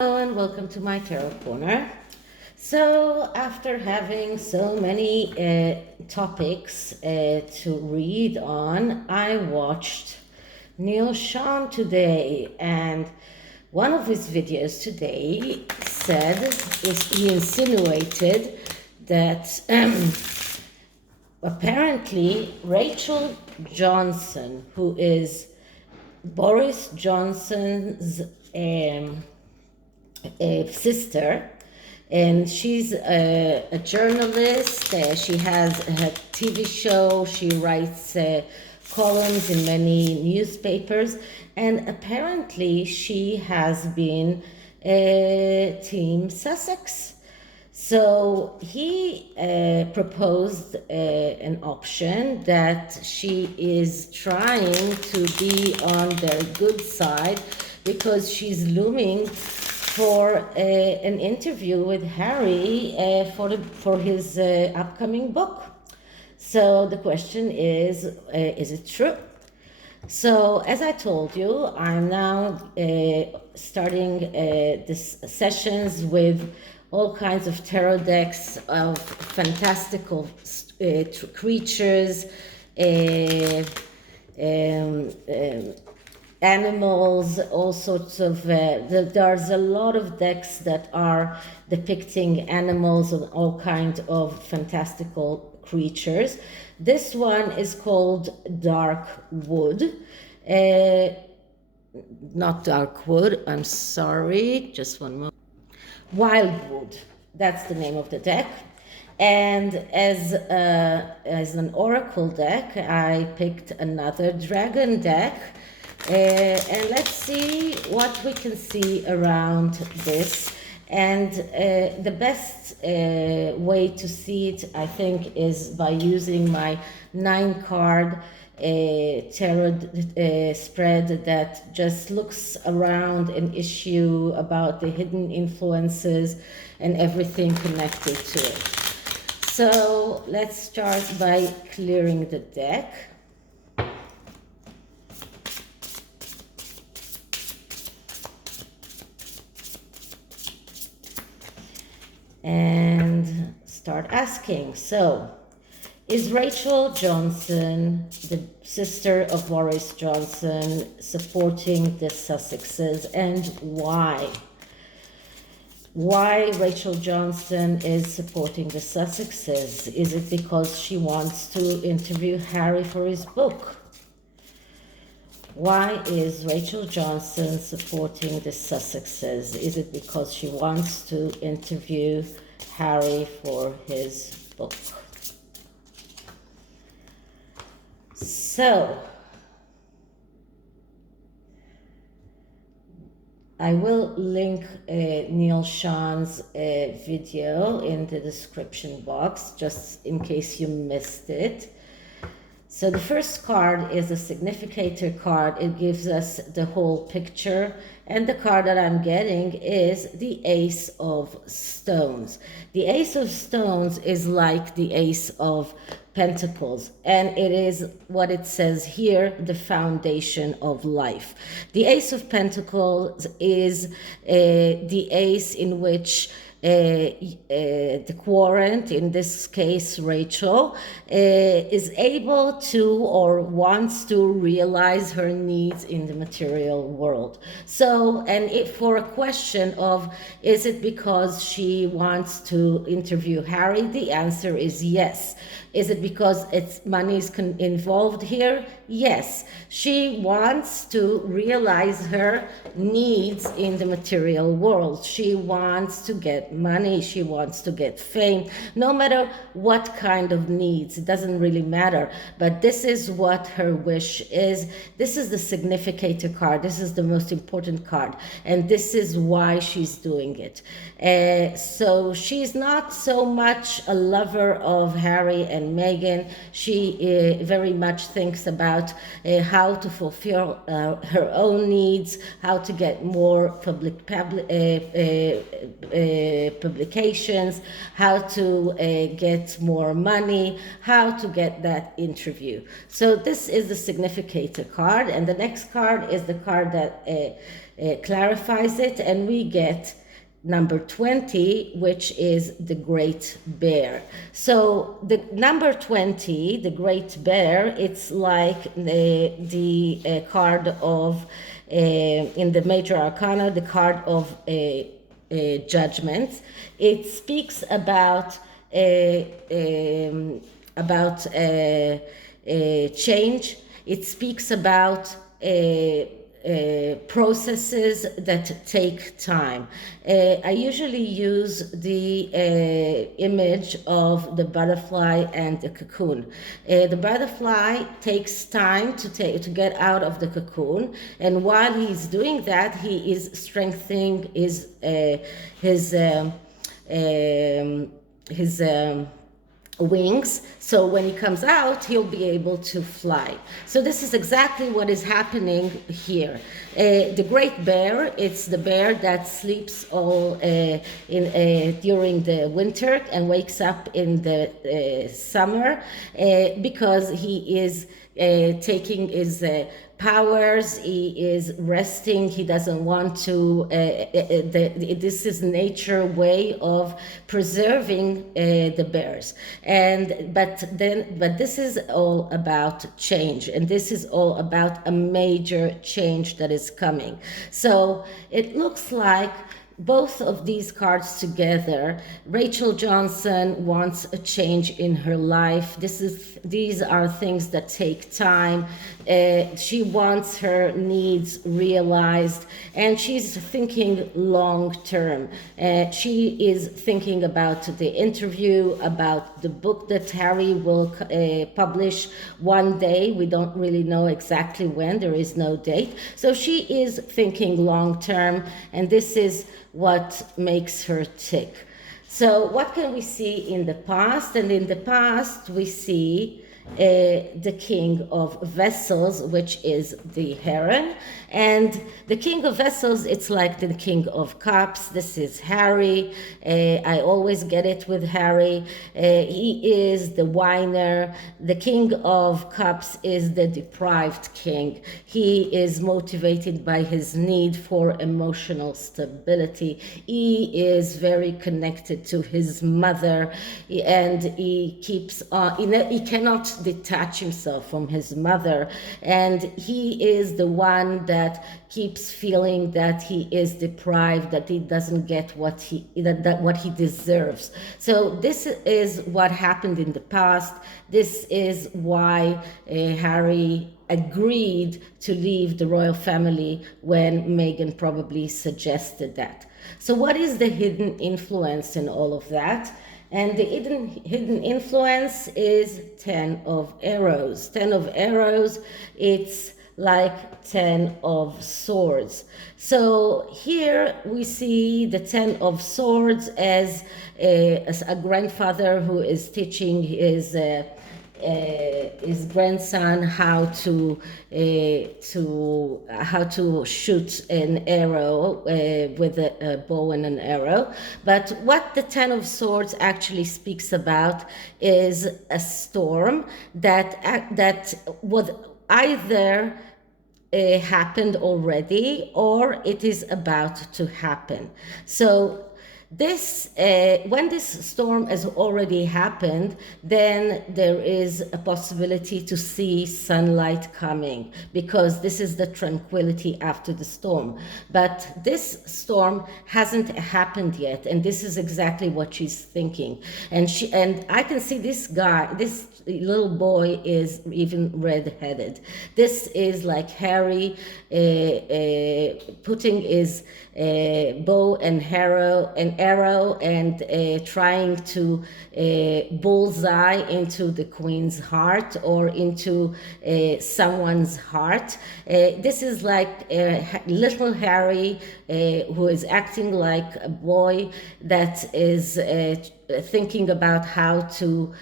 Hello and welcome to my tarot corner. So after having so many topics to read on, I watched Neil Sean today, and one of his videos today he insinuated that apparently Rachel Johnson, who is Boris Johnson's sister, and she's a journalist. She has a TV show. She writes columns in many newspapers, and apparently she has been Team Sussex. So he proposed an option that she is trying to be on their good side because she's looming for an interview with Harry for his upcoming book. So the question is it true? So as I told you, I'm now starting this sessions with all kinds of tarot decks of fantastical creatures, animals, all sorts of, there's a lot of decks that are depicting animals and all kinds of fantastical creatures. This one is called Dark Wood. Not Dark Wood, I'm sorry, just one moment. Wildwood, that's the name of the deck. And as an oracle deck, I picked another dragon deck. And let's see what we can see around this. And the best way to see it, I think, is by using my 9-card tarot spread that just looks around an issue about the hidden influences and everything connected to it. So let's start by clearing the deck. And start asking. So, is Rachel Johnson, the sister of Boris Johnson, supporting the Sussexes, and why? Why Rachel Johnson is supporting the Sussexes? Is it because she wants to interview Harry for his book? Why is Rachel Johnson supporting the Sussexes? Is it because she wants to interview Harry for his book? So, I will link Neil Sean's video in the description box, just in case you missed it. So the first card is a significator card. It gives us the whole picture. And the card that I'm getting is the Ace of Stones. The Ace of Stones is like the Ace of Pentacles, and it is what it says here, the foundation of life. The Ace of Pentacles is the ace in which the querent, in this case Rachel, is able to or wants to realize her needs in the material world. So, and for a question of, is it because she wants to interview Harry? The answer is yes. Is it because money is involved here? Yes. She wants to realize her needs in the material world. She wants to get money. She wants to get fame. No matter what kind of needs, it doesn't really matter. But this is what her wish is. This is the significator card. This is the most important card. And this is why she's doing it. So she's not so much a lover of Harry and Meghan. She very much thinks about how to fulfill her own needs, how to get more publications, how to get more money, how to get that interview. So this is the significator card, and the next card is the card that clarifies it, and we get number 20, which is the Great Bear. So the number 20, the Great Bear, it's like the card of, in the Major Arcana, the card of judgment. It speaks about change. It speaks about processes that take time. I usually use the image of the butterfly and the cocoon. The butterfly takes time to get out of the cocoon, and while he's doing that, he is strengthening his wings, so when he comes out, he'll be able to fly. So this is exactly what is happening here. The Great Bear, it's the bear that sleeps all during the winter and wakes up in the summer, because he is taking his powers, he is resting, he doesn't want to, this is nature way of preserving the bears. But this is all about change, and this is all about a major change that is coming. So it looks like both of these cards together, Rachel Johnson wants a change in her life. These are things that take time. She wants her needs realized, and she's thinking long term. She is thinking about the interview, about the book that Harry will publish one day. We don't really know exactly when, there is no date. So she is thinking long term, and this is what makes her tick. So what can we see in the past? And in the past, we see the King of Vessels, which is the Heron. And the King of Vessels, it's like the King of Cups. This is Harry. I always get it with Harry. He is the whiner. The King of Cups is the deprived king. He is motivated by his need for emotional stability. He is very connected to his mother, and he keeps on, he cannot detach himself from his mother, and he is the one that keeps feeling that he is deprived, that he doesn't get what he deserves. So this is what happened in the past. This is why Harry agreed to leave the royal family when Meghan probably suggested that. So what is the hidden influence in all of that? And the hidden influence is 10 of arrows. 10 of arrows, it's like 10 of swords. So here we see the 10 of swords as a grandfather who is teaching his grandson how to shoot an arrow with a bow and an arrow. But what the 10 of swords actually speaks about is a storm that would either happened already or it is about to happen. So this when this storm has already happened, then there is a possibility to see sunlight coming, because this is the tranquility after the storm. But this storm hasn't happened yet, and this is exactly what she's thinking. And I can see this little boy is even red-headed. This is like Harry putting his bow and arrow and trying to bullseye into the queen's heart or into someone's heart. This is like little Harry who is acting like a boy that is thinking about how to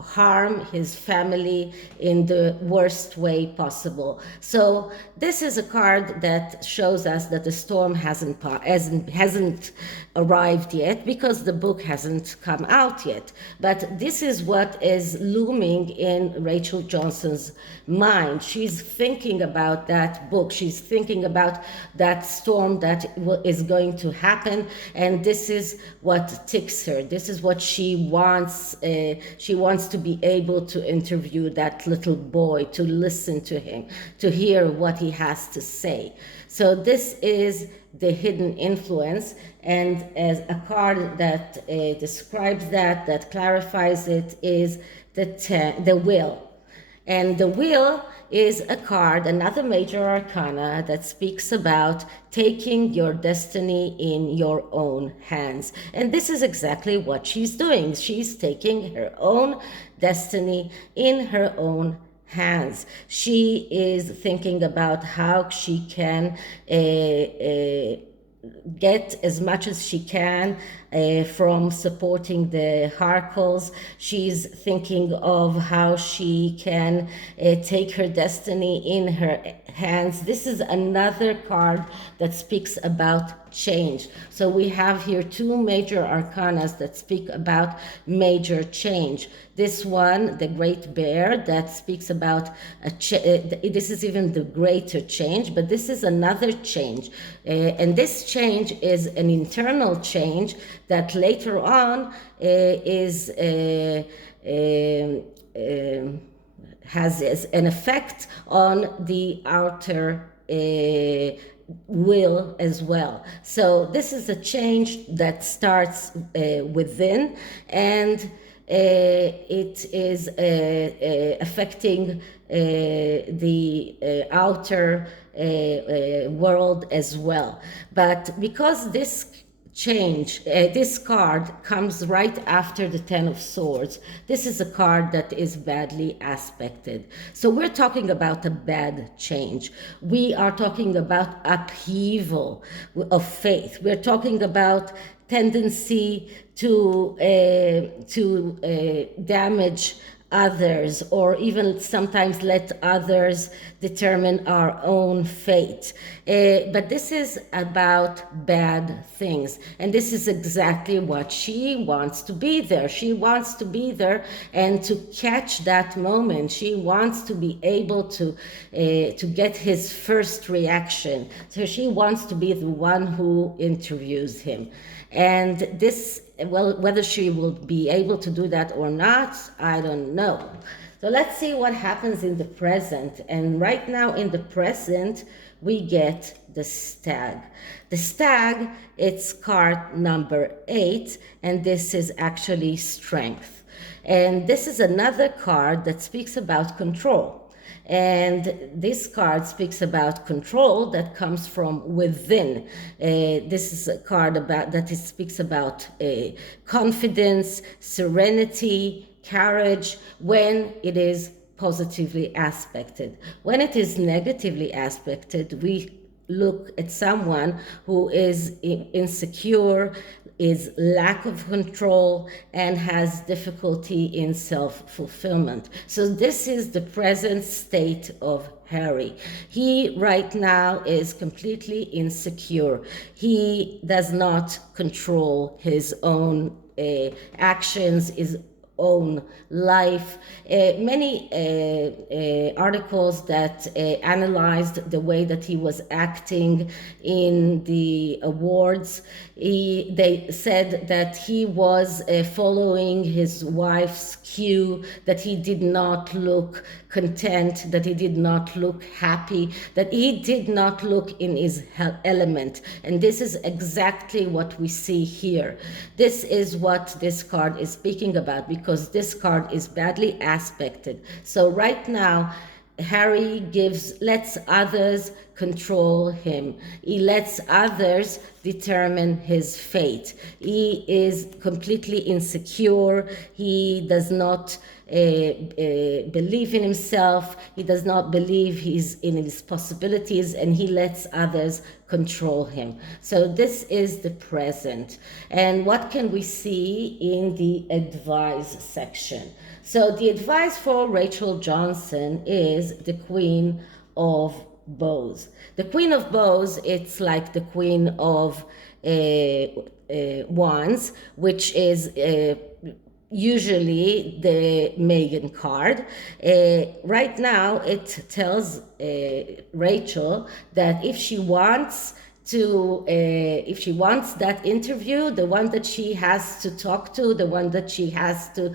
harm his family in the worst way possible. So this is a card that shows us that the storm hasn't arrived yet, because the book hasn't come out yet. But this is what is looming in Rachel Johnson's mind. She's thinking about that book. She's thinking about that storm that is going to happen, and this is what ticks her. This is what she wants. She wants to be able to interview that little boy, to listen to him, to hear what he has to say. So this is the hidden influence, and as a card that describes that clarifies it, is the will. And the wheel is a card, another major arcana, that speaks about taking your destiny in your own hands. And this is exactly what she's doing. She's taking her own destiny in her own hands. She is thinking about how she can get as much as she can from supporting the Harkles. She's thinking of how she can take her destiny in her hands. This is another card that speaks about change. So we have here two major arcanas that speak about major change. This one, the Great Bear, that speaks about this is even the greater change, but this is another change. And this change is an internal change that later on has an effect on the outer will as well. So this is a change that starts within, and it is affecting the outer world as well. But because this change, this card comes right after the Ten of Swords, this is a card that is badly aspected. So we're talking about a bad change. We are talking about upheaval of faith. We're talking about tendency to damage others, or even sometimes let others determine our own fate. But this is about bad things, and this is exactly what she wants to be there. She wants to be there and to catch that moment. She wants to be able to get his first reaction. So she wants to be the one who interviews him. And this, well, whether she will be able to do that or not, I don't know. So let's see what happens in the present. And right now in the present, we get the Stag. The Stag, it's card number 8, and this is actually strength. And this is another card that speaks about control. And this card speaks about control that comes from within. This is a card that speaks about confidence, serenity, courage, when it is positively aspected. When it is negatively aspected, we look at someone who is insecure, is lack of control, and has difficulty in self-fulfillment. So this is the present state of Harry. He right now is completely insecure. He does not control his own actions, his own life. Many articles that analyzed the way that he was acting in the awards, they said that he was following his wife's cue, that he did not look content, that he did not look happy, that he did not look in his element. And this is exactly what we see here. This is what this card is speaking about, because this card is badly aspected. So right now, Harry lets others control him. He lets others determine his fate. He is completely insecure. He does not believe in himself. He does not believe he's in his possibilities, and he lets others control him. So this is the present. And what can we see in the advice section? So the advice for Rachel Johnson is the Queen of Bows. The Queen of Bows, it's like the Queen of Wands, which is usually the Meghan card. Right now, it tells Rachel that if she wants that interview, the one that she has to talk to, the one that she has to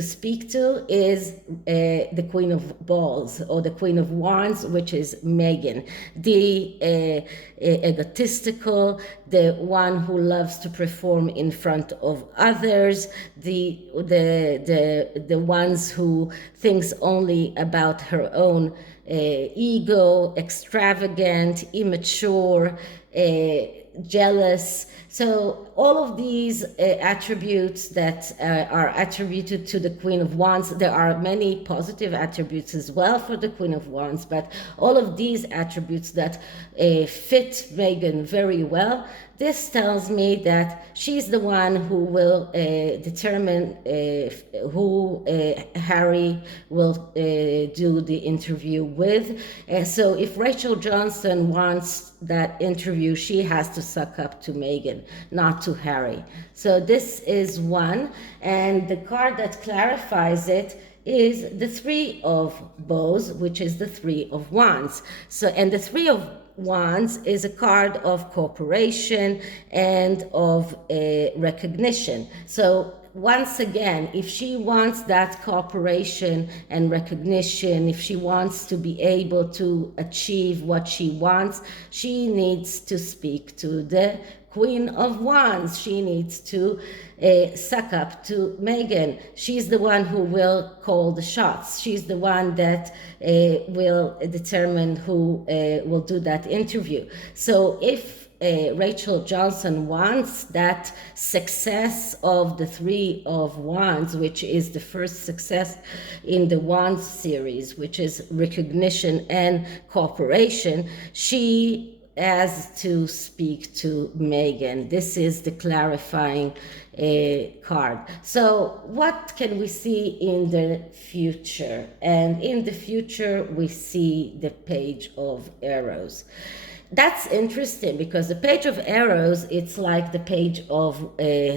speak to, is the Queen of Balls or the Queen of Wands, which is Meghan, the egotistical, the one who loves to perform in front of others, the ones who thinks only about her own ego, extravagant, immature, jealous. So all of these attributes that are attributed to the Queen of Wands, there are many positive attributes as well for the Queen of Wands, but all of these attributes that fit Meghan very well, this tells me that she's the one who will determine who Harry will do the interview with. So if Rachel Johnson wants that interview, she has to suck up to Meghan, not to Harry. So this is one. And the card that clarifies it is the Three of Bows, which is the Three of Wands. So, and the Three of Wands is a card of cooperation and of recognition. So once again, if she wants that cooperation and recognition, if she wants to be able to achieve what she wants, she needs to speak to the Queen of Wands. She needs to suck up to Meghan. She's the one who will call the shots. She's the one that will determine who will do that interview. So if Rachel Johnson wants that success of the Three of Wands, which is the first success in the Wands series, which is recognition and cooperation, she has to speak to Meghan. This is the clarifying card. So what can we see in the future? And in the future, we see the Page of Arrows. That's interesting because the Page of Arrows, it's like the Page of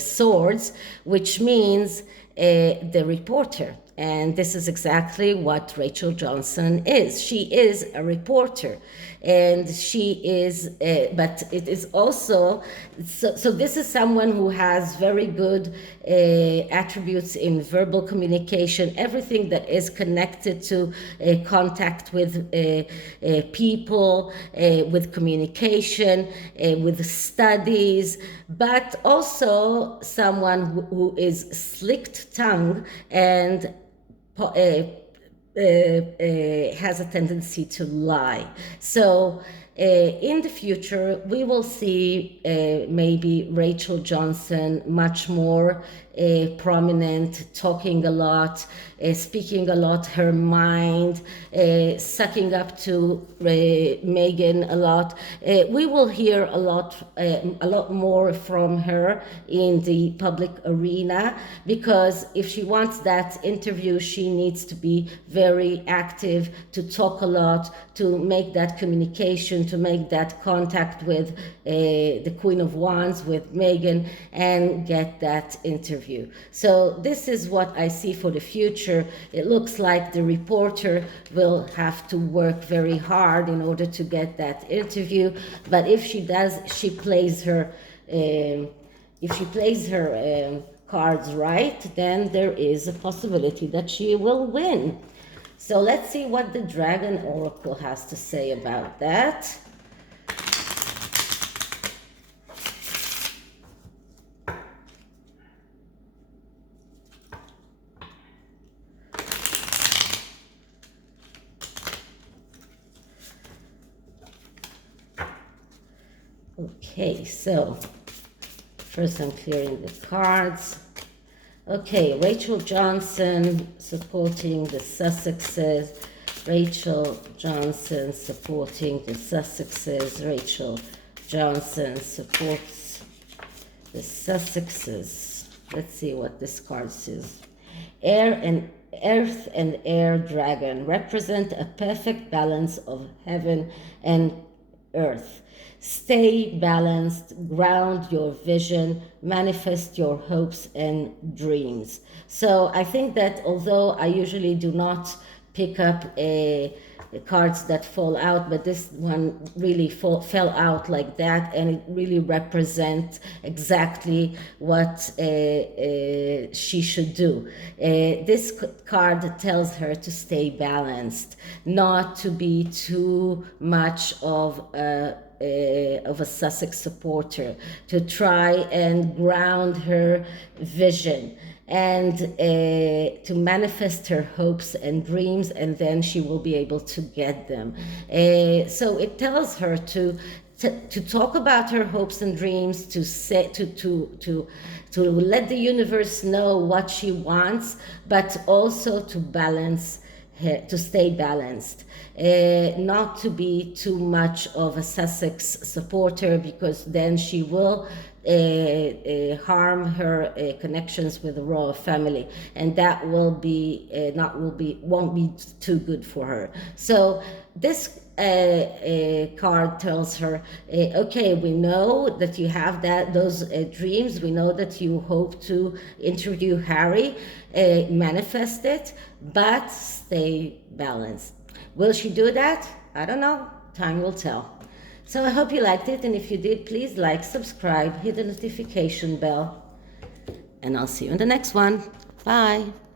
Swords, which means the reporter. And this is exactly what Rachel Johnson is. She is a reporter, and she is, but it is also, so this is someone who has very good attributes in verbal communication, everything that is connected to contact with people, with communication, with studies, but also someone who is slick-tongued and has a tendency to lie. So in the future, we will see maybe Rachel Johnson much more prominent, talking a lot, speaking a lot her mind, sucking up to Meghan a lot. We will hear a lot more from her in the public arena, because if she wants that interview, she needs to be very active, to talk a lot, to make that communication, to make that contact with the Queen of Wands, with Meghan, and get that interview. So this is what I see for the future. It looks like the reporter will have to work very hard in order to get that interview. But if she does, she plays her, cards right, then there is a possibility that she will win. So let's see what the Dragon Oracle has to say about that. Okay, so first I'm clearing the cards. Okay, Rachel Johnson supporting the Sussexes. Rachel Johnson supporting the Sussexes. Rachel Johnson supports the Sussexes. Let's see what this card says. Earth and air dragon represent a perfect balance of heaven and earth. Stay balanced, ground your vision, manifest your hopes and dreams. So I think that although I usually do not pick up cards that fall out, but this one really fell out like that, and it really represents exactly what she should do. This card tells her to stay balanced, not to be too much of a Sussex supporter, to try and ground her vision and to manifest her hopes and dreams, and then she will be able to get them. So it tells her to talk about her hopes and dreams, to say, to let the universe know what she wants, but also to balance, to stay balanced, not to be too much of a Sussex supporter, because then she will harm her connections with the royal family, and that won't be too good for her. So this card tells her, okay, we know that you have those dreams. We know that you hope to introduce Harry, manifest it, but stay balanced. Will she do that? I don't know. Time will tell. So I hope you liked it, and if you did, please like, subscribe, hit the notification bell, and I'll see you in the next one. Bye.